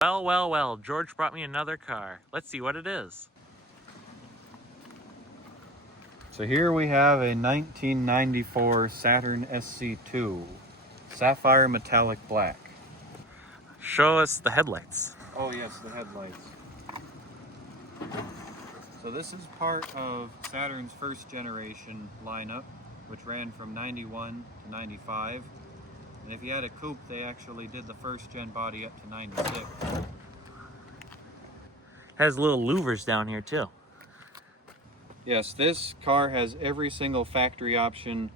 Well, well, well, George brought me another car. Let's see what it is. So here we have a 1994 Saturn SC2, sapphire metallic black. Show us the headlights. Oh yes, the headlights. So this is part of Saturn's first generation lineup, which ran from 91 to 95. And if you had a coupe, they actually did the first gen body up to 96. Has little louvers down here too. Yes, this car has every single factory option,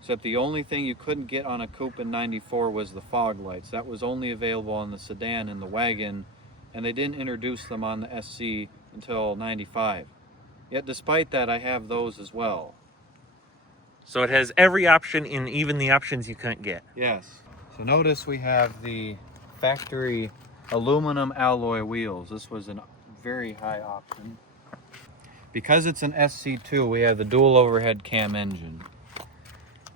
except the only thing you couldn't get on a coupe in 94 was the fog lights. That was only available on the sedan and the wagon, and they didn't introduce them on the SC until 95. Yet despite that, I have those as well. So it has every option in even the options you couldn't get. Yes. So notice we have the factory aluminum alloy wheels. This was a very high option. Because it's an SC2, we have the dual overhead cam engine.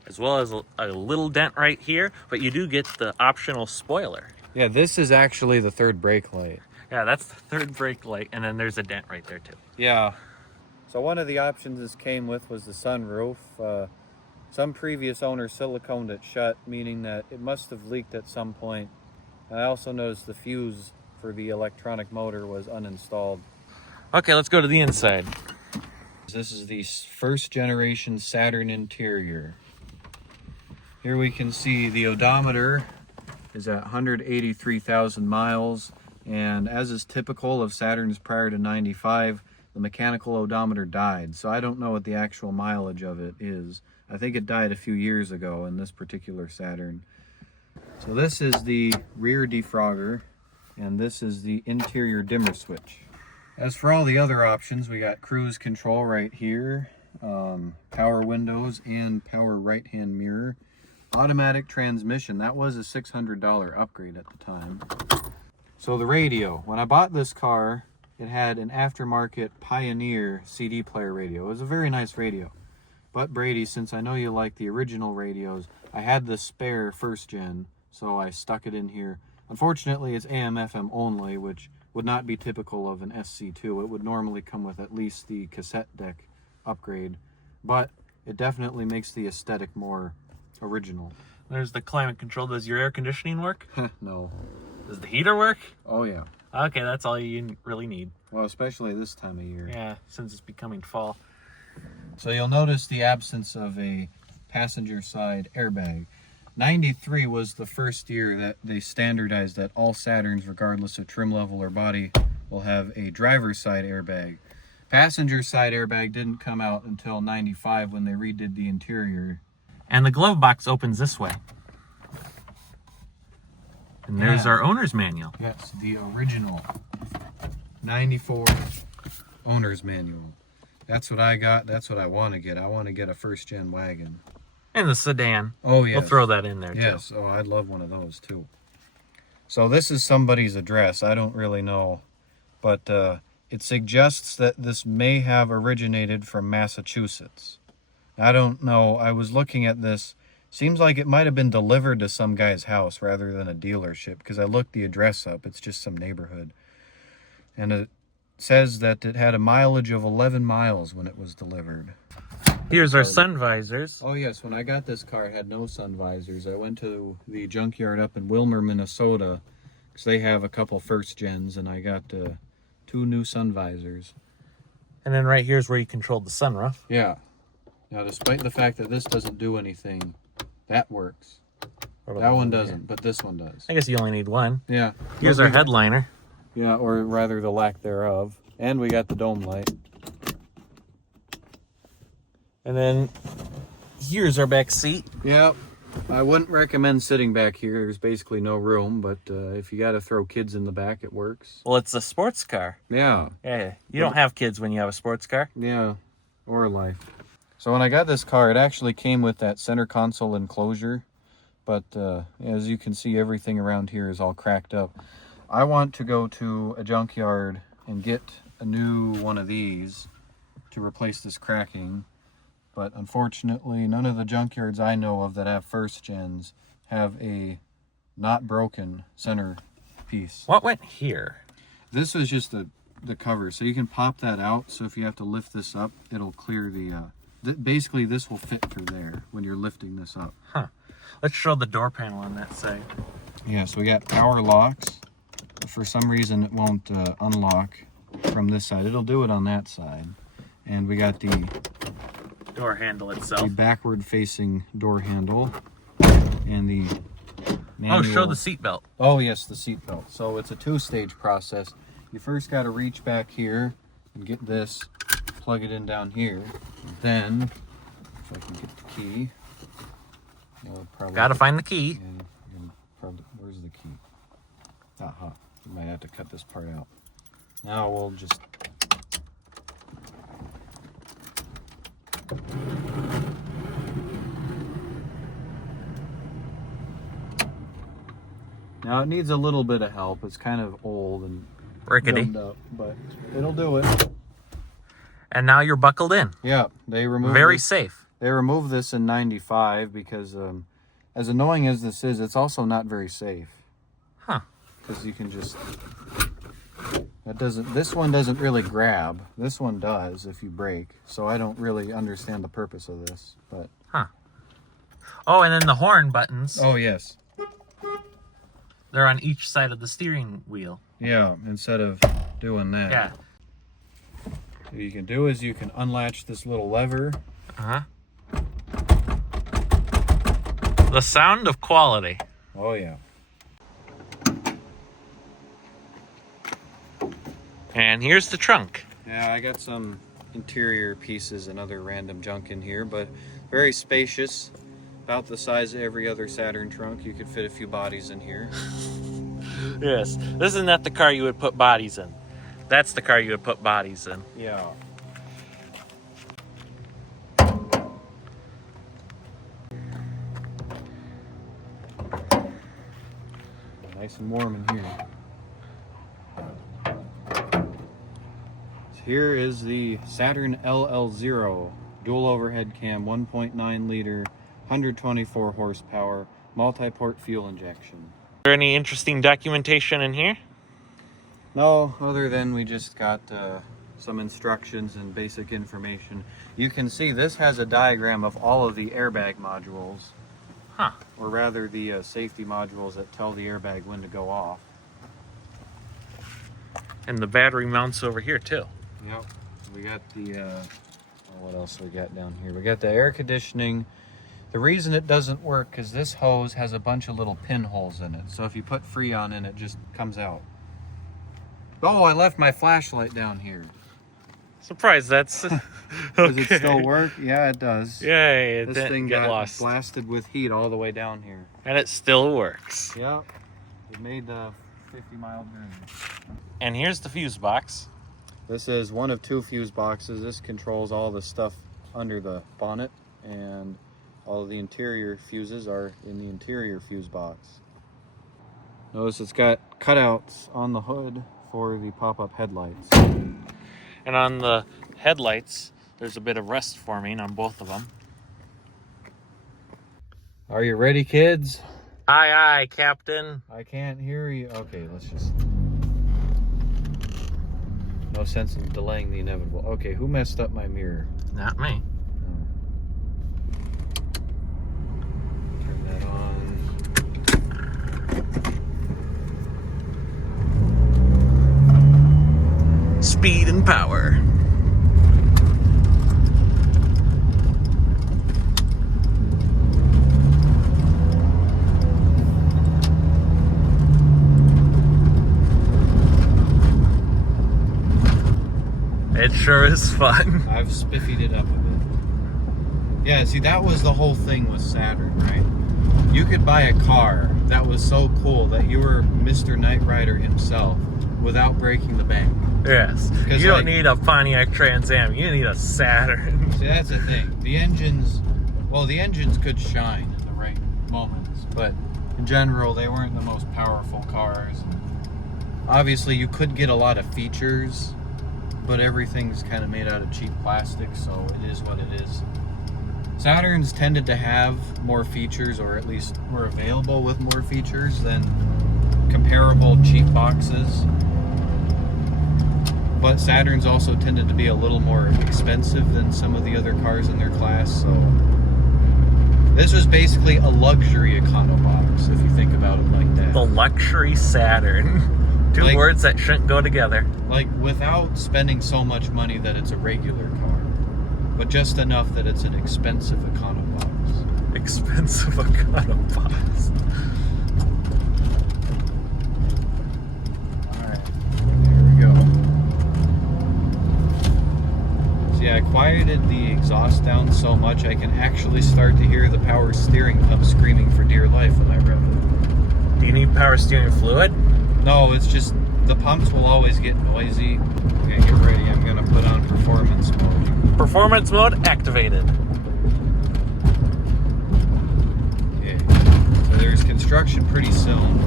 As well as a little dent right here, but you do get the optional spoiler. Yeah, this is actually the third brake light. Yeah, that's the third brake light, and then there's a dent right there too. Yeah. So one of the options this came with was the sunroof. Some previous owners siliconed it shut, meaning that it must have leaked at some point. And I also noticed the fuse for the electronic motor was uninstalled. Okay, let's go to the inside. This is the first generation Saturn interior. Here we can see the odometer is at 183,000 miles, and as is typical of Saturns prior to 95, the mechanical odometer died, so I don't know what the actual mileage of it is. I think it died a few years ago in this particular Saturn. So this is the rear defrogger, and this is the interior dimmer switch. As for all the other options, we got cruise control right here, power windows and power right-hand mirror. Automatic transmission, that was a $600 upgrade at the time. So the radio, when I bought this car, it had an aftermarket Pioneer CD player radio. It was a very nice radio. But Brady, since I know you like the original radios, I had the spare first gen, so I stuck it in here. Unfortunately, it's AM/FM only, which would not be typical of an SC2. It would normally come with at least the cassette deck upgrade, but it definitely makes the aesthetic more original. There's the climate control. Does your air conditioning work? No. Does the heater work? Oh yeah. Okay, that's all you really need. Well, especially this time of year. Yeah, since it's becoming fall. So you'll notice the absence of a passenger side airbag. 93 was the first year that they standardized that all Saturns, regardless of trim level or body, will have a driver's side airbag. Passenger side airbag didn't come out until 95 when they redid the interior. And the glove box opens this way. And there's our owner's manual. Yes, the original 94 owner's manual. That's what I got. That's what I want to get. I want to get a first gen wagon. And the sedan. Oh, yes. We'll throw that in there, too. Yes. Oh, I'd love one of those, too. So this is somebody's address. I don't really know. But it suggests that this may have originated from Massachusetts. I don't know. I was looking at this. Seems like it might have been delivered to some guy's house rather than a dealership, because I looked the address up. It's just some neighborhood. And it says that it had a mileage of 11 miles when it was delivered. Here's our sun visors. Oh yes, when I got this car, it had no sun visors. I went to the junkyard up in Wilmer, Minnesota, because they have a couple first gens, and I got 2 new sun visors. And then right here's where you controlled the sunroof. Yeah. Now, despite the fact that this doesn't do anything, that works. That one doesn't, but this one does. I guess you only need one. Yeah. Here's our headliner. Yeah, or rather the lack thereof. And we got the dome light. And then here's our back seat. Yep. I wouldn't recommend sitting back here. There's basically no room, but if you got to throw kids in the back, it works. Well, it's a sports car. Yeah. Yeah, you don't have kids when you have a sports car. Yeah, or life. So when I got this car, it actually came with that center console enclosure, but as you can see, everything around here is all cracked up. I want to go to a junkyard and get a new one of these to replace this cracking. But unfortunately, none of the junkyards I know of that have first gens have a not broken center piece. What went here? This is just the cover, so you can pop that out. So if you have to lift this up, it'll clear the. Basically, this will fit through there when you're lifting this up. Huh. Let's show the door panel on that side. Yeah, so we got power locks. For some reason, it won't unlock from this side. It'll do it on that side. And we got the Door handle itself. the backward-facing door handle and the manual. Oh, show the seat belt. Oh yes, the seat belt. So it's a two-stage process. You first got to reach back here and get this, plug it in down here. Then, if I can get the key, Gotta find the key. Where's the key? Aha, you might have to cut this part out. Now we'll just. Now it needs a little bit of help. It's kind of old and Rickety. gummed up, but it'll do it. And now you're buckled in. Yeah, they removed Very this. safe. They removed this in '95 because, as annoying as this is, it's also not very safe. Huh. Because you can just. This one doesn't really grab. This one does if you brake. So I don't really understand the purpose of this, but. Huh. Oh, and then the horn buttons. Oh yes. They're on each side of the steering wheel. Yeah, instead of doing that. Yeah. What you can do is you can unlatch this little lever. Uh-huh. The sound of quality. Oh yeah. And here's the trunk. Yeah, I got some interior pieces and other random junk in here, but very spacious. About the size of every other Saturn trunk. You could fit a few bodies in here. Yes. This is not the car you would put bodies in. That's the car you would put bodies in. Yeah. Nice and warm in here. So here is the Saturn LL0 dual overhead cam, 1.9 liter, 124 horsepower, multi-port fuel injection. Is there any interesting documentation in here? No, other than we just got some instructions and basic information. You can see this has a diagram of all of the airbag modules. Huh. Or rather the safety modules that tell the airbag when to go off. And the battery mounts over here too. Yep. We got the, what else we got down here? We got the air conditioning. The reason it doesn't work is this hose has a bunch of little pinholes in it. So if you put Freon in, it just comes out. Oh, I left my flashlight down here. Surprise, that's... Does Okay. it still work? Yeah, it does. Yay, it This didn't thing get got lost. blasted with heat all the way down here. And it still works. Yep. It made the 50-mile journey. And here's the fuse box. This is one of two fuse boxes. This controls all the stuff under the bonnet, and all of the interior fuses are in the interior fuse box. Notice it's got cutouts on the hood for the pop-up headlights. And on the headlights, there's a bit of rust forming on both of them. Are you ready, kids? Aye, aye, Captain. I can't hear you. Okay, let's just... No sense in delaying the inevitable. Okay, who messed up my mirror? Not me. Turn that on. Speed and power. It sure is fun. I've spiffied it up a bit. Yeah, see, that was the whole thing with Saturn, right? You could buy a car that was so cool that you were Mr. Knight Rider himself without breaking the bank. Yes. You 'Cause, don't like- need a Pontiac Trans Am. You need a Saturn. See, that's the thing. The engines, well, the engines could shine in the right moments, but in general, they weren't the most powerful cars. Obviously, you could get a lot of features, but everything's kind of made out of cheap plastic, so it is what it is. Saturns tended to have more features, or at least were available with more features than comparable cheap boxes. But Saturns also tended to be a little more expensive than some of the other cars in their class, so this was basically a luxury econo box, if you think about it like that. The luxury Saturn. Two Like- words that shouldn't go together. Like, without spending so much money that it's a regular car, but just enough that it's an expensive econo box. Expensive econo box. Alright, there we go. See, I quieted the exhaust down so much I can actually start to hear the power steering pump screaming for dear life when I rev it. Do you need power steering fluid? No, it's just the pumps will always get noisy. Okay, get ready. I'm gonna put on performance mode. Performance mode activated. Okay. So there's construction pretty soon.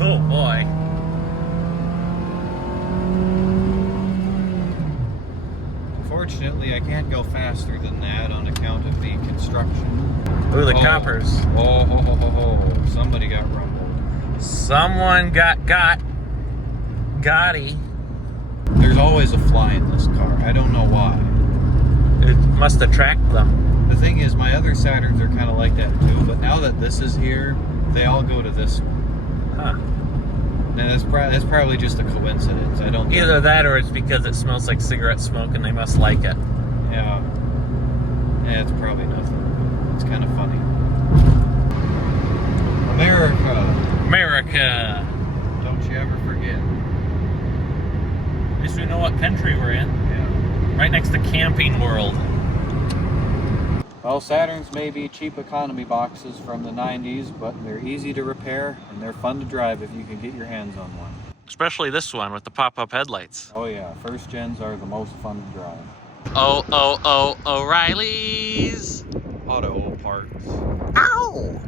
Oh boy. Unfortunately, I can't go faster than that on account of the construction. Ooh, the coppers. Oh, ho, ho, ho, ho. Somebody got rumbled. Someone Gotti. There's always a fly in this car. I don't know why. It must attract them. The thing is, my other Saturns are kind of like that too, but now that this is here, they all go to this one. Huh. And that's probably just a coincidence. I don't think. Either that or it's because it smells like cigarette smoke and they must like it. Yeah. Yeah, it's probably nothing. It's kind of funny. America. America. Don't you ever forget. At least we know what country we're in. Yeah. Right next to Camping World. Well, Saturns may be cheap economy boxes from the 90s, but they're easy to repair and they're fun to drive if you can get your hands on one. Especially this one with the pop-up headlights. Oh yeah, first gens are the most fun to drive. Oh, O'Reilly's. Auto parts. Ow!